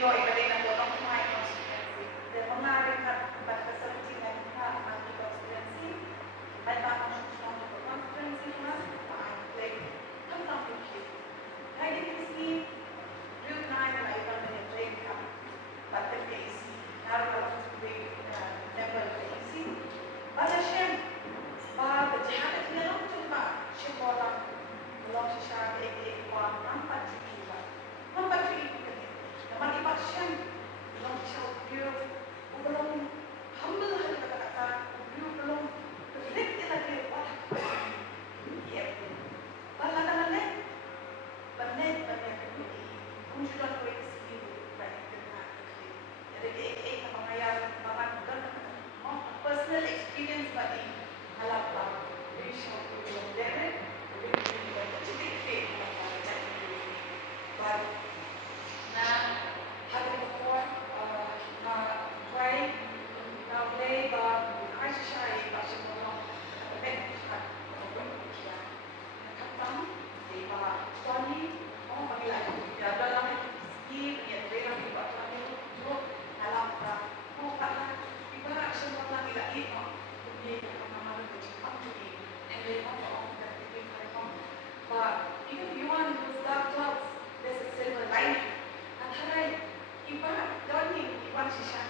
video Ïatei na bolong my constituency. Dan mengaring kat kepentingan kita bagi constituency, ada konstitusi untuk constituency mas, play tentang itu. Jadi di sini dua naik lagi pada play kan, pada PAC, naruh play level PAC. Pada shem, pada jahat itu yang cuma shem orang belum sisa kuat nampak juga, nampak juga. Namun ibarat shem belum sisa dia belum humble hal kata-kata, dia belum terlihat lagi wah. Ya, balas mana? Banyak kali, munculan koleksi banyak kali. Jadi apa mengayal bahan dan personal experience bagi halap very short video there. But now, having before, try now play, but I shy, but she will not make cut. Come, they are Tony, oh, my life. They are dalam ski, they are dalam ibarat Tony, no, dalam oh, pada ibarat semua lagi lagi, ini nama-nama bercakap jadi, and they want all that they can. But even beyond those dark clouds, there's a silver lining. And ibarat Tony, ibarat sisa.